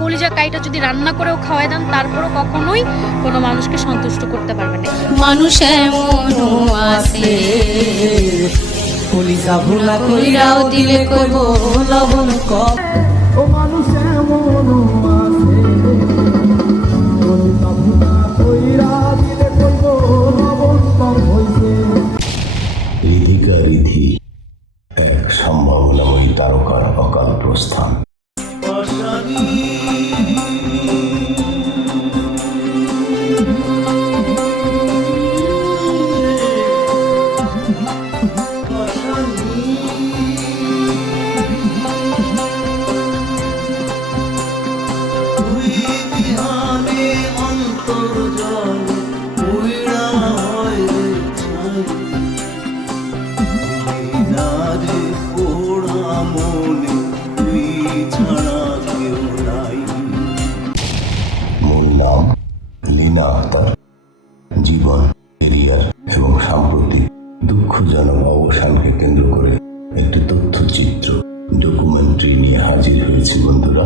কলিজা কাইটা যদি রান্না করেও খাওয়াই দেন তারপরও কখনোই কোনো মানুষকে সন্তুষ্ট করতে পারবে না। মানুষ এমনও আছে কলিজা ভুলা কইরাও দিলে কইব লবণ কম। ও মানুষ এমনও আছে কলিজা ভুলা কইরা দিলে কইব লবণ কম হইছে। রিধিকা রিধি, এক সম্ভাবনাময়ী তারকার অকাল প্রস্থান। মূল নাম লীনা আক্তার। জীবন, ক্যারিয়ার এবং সাম্প্রতিক দুঃখজনক অবসানকে কেন্দ্র করে একটি তথ্যচিত্র ডকুমেন্টারি নিয়ে হাজির হয়েছি বন্ধুরা।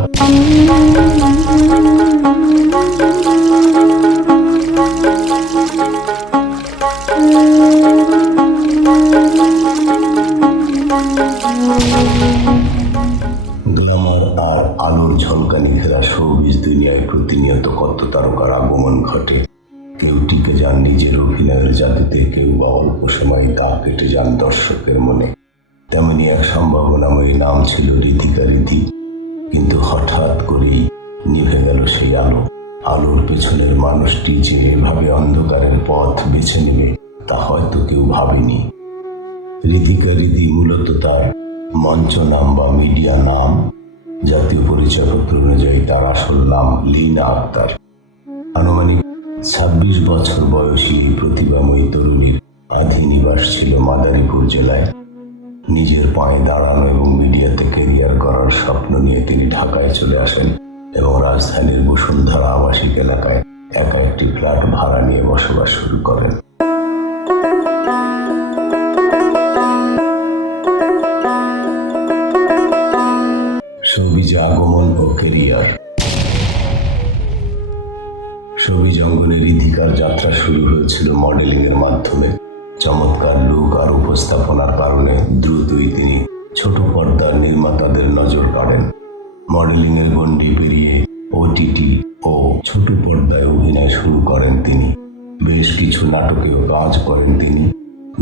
গ্ল্যামার আর আলোর ঝলকানি ঘেরা শোবিজ দুনিয়ায় প্রতিনিয়ত কত তারকার আগমন ঘটে। কেউ টিকে যান নিজের অভিনয়ের জাদুতে, কেউ বা অল্প সময় দাগ কেটে যান দর্শকের মনে। তেমনি এক সম্ভাবনাময়ী নাম ছিল রিধিকা রিধি। কিন্তু হঠাৎ করেই নিভে গেল সেই আলো। আলোর পেছনের মানুষটি যে এভাবে অন্ধকারের পথ বেছে নেবে তা হয়তো কেউ ভাবেনি। রিধিকা রিধি মূলত তার মঞ্চ নাম বা মিডিয়া নাম। জাতীয় পরিচয়পত্র অনুযায়ী তার আসল নাম লীনা আক্তার। আনুমানিক ২৬ বছর বয়সী এই প্রতিভাময়ী তরুণীর আদি নিবাস ছিল মাদারীপুর জেলায়। নিজের পায়ে দাঁড়ানো এবং মিডিয়াতে ক্যারিয়ার করার স্বপ্ন নিয়ে তিনি ঢাকায় চলে আসেন এবং রাজধানীর বসুন্ধরা আবাসিক এলাকায় একা একটি ফ্ল্যাট ভাড়া নিয়ে বসবাস শুরু করেন। শোবিজে আগমন ও ক্যারিয়ার। শোবিজ অঙ্গনে রিধিকার যাত্রা শুরু হয়েছিল মডেলিং এর মাধ্যমে। চমৎকার লুক আর উপস্থাপনার কারণে দ্রুতই তিনি ছোট পর্দার নির্মাতাদের নজর কাড়েন। মডেলিং এর গণ্ডি পেরিয়ে ওটিটি ও ছোট পর্দায় অভিনয় শুরু করেন তিনি। বেশ কিছু নাটকেও কাজ করেন তিনি।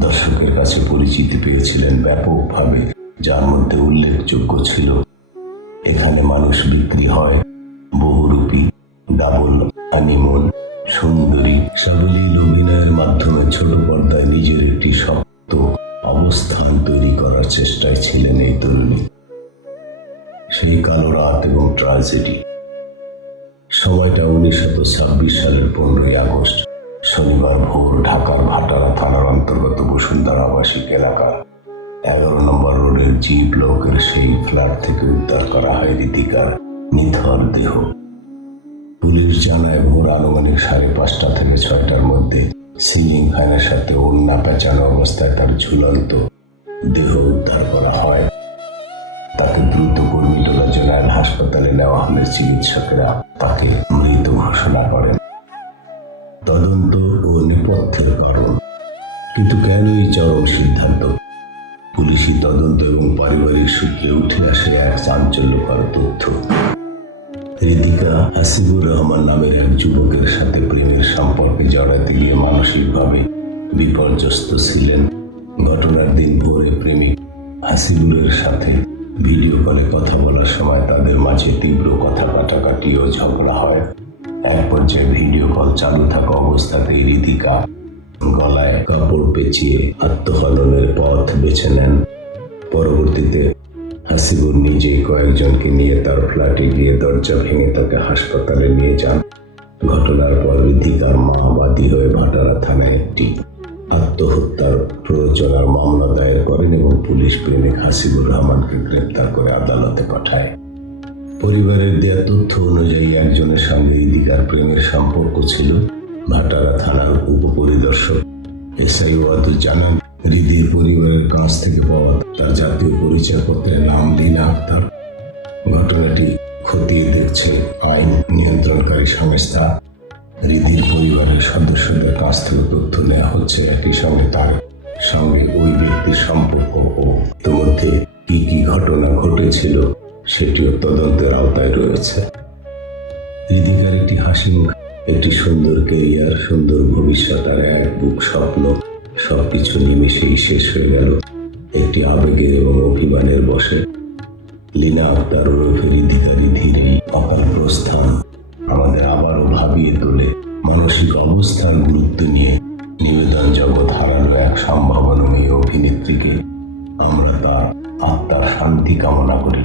দর্শকের কাছে পরিচিতি পেয়েছিলেন ব্যাপকভাবে, যার মধ্যে উল্লেখযোগ্য ছিল এখানে মানুষ বিক্রি হয়, বহুরূপী, ডাবল হানিমুন, সুন্দরী। সাবলীল অভিনয়ের মাধ্যমে ছোট পর্দায় নিজের একটি শক্ত অবস্থান তৈরি করার চেষ্টায় ছিলেন এই তরুণী। সেই কালো রাত এবং ট্র্যাজেডি। সময়টা ১৯২৬ সালের ১৫ই আগস্ট, শনিবার ভোর। ঢাকার ভাটারা থানার অন্তর্গত বসুন্ধরা আবাসিক এলাকা ১১ নম্বর রোডের জি ব্লকের সেই ফ্ল্যাট থেকে উদ্ধার করা হয় রিধিকার নিথর দেহ। পুলিশ জানায় ভোর আনুমানিক ৫:৩০ থেকে ৬টার মধ্যে সিলিং ফ্যানের সাথে ওড়না পেঁচানো অবস্থায় তার ঝুলন্ত দেহ উদ্ধার করা হয়। তাকে দ্রুত কর্মীটোলা জেনারেল হাসপাতালে নেওয়া হলে চিকিৎসকেরা তাকে মৃত ঘোষণা করেন। তদন্ত ও নেপথ্যের কারণ। কিন্তু কেন এই চরম সিদ্ধান্ত? পুলিশি তদন্ত এবং পারিবারিক সূত্রে উঠে আসে এক চাঞ্চল্যকর তথ্য। রিধিকা হাসিবুর রহমান নামের এক যুবকের সাথে প্রেমের সম্পর্কে জড়াতে গিয়ে মানসিকভাবে বিপর্যস্ত ছিলেন। ঘটনার দিন ভোরে প্রেমিক হাসিবুরের সাথে ভিডিও কলে কথা বলার সময় তাদের মাঝে তীব্র কথা কাটাকাটি ও ঝগড়া হয়। এক পর্যায়ে ভিডিও কল চালু থাকা অবস্থাতেই রিধিকা গলায় কাপড় পেঁচিয়ে আত্মহননের পথ বেছে নেন। পরবর্তীতে হাসিবুর নিজেই কয়েকজনকে নিয়ে তার ফ্ল্যাটে গিয়ে দরজা ভেঙে তাকে হাসপাতালে নিয়ে যান। ঘটনার পর রিধিকার মা বাদী হয়ে ভাটারা থানায় একটি আত্মহত্যার প্ররোচনার মামলা দায়ের করেন এবং পুলিশ প্রেমিক হাসিবুর রহমানকে গ্রেপ্তার করে আদালতে পাঠায়। পরিবারের দেয়া তথ্য অনুযায়ী একজনের সঙ্গে রিধিকার প্রেমের সম্পর্ক ছিল। ভাটারা থানার উপপরিদর্শক এসআই ওয়াদুদ জানান, রিধির পরিবারের কাছ থেকে পাওয়া তার জাতীয় পরিচয়পত্রের নাম লীনা আক্তার। ঘটনাটি খতিয়ে দেখছে আইন নিয়ন্ত্রণকারী সংস্থা। রিধির পরিবারের সদস্যদের কাছ থেকে তথ্য নেওয়া হচ্ছে, একই সঙ্গে তার সঙ্গে ওই ব্যক্তির সম্পর্ক ও ইতিমধ্যে কি কি ঘটনা ঘটেছিল সেটিও তদন্তের আওতায় রয়েছে। রিধিকার একটি হাসি মুখ, একটি সুন্দর ক্যারিয়ার, সুন্দর ভবিষ্যৎ আর এক বুক স্বপ্ন, সবকিছু নিমেষেই শেষ হয়ে গেল একটি আবেগের এবং অভিমানের বশে। লীনা আক্তার ওরফে রিধিকা রিধির এই অকাল প্রস্থান আমাদের আবারও ভাবিয়ে তোলে মানসিক অবস্থার গুরুত্ব নিয়ে। নিবেদন জগৎ হারালো এক সম্ভাবনাময়ী অভিনেত্রীকে। আমরা তার আত্মার শান্তি কামনা করি।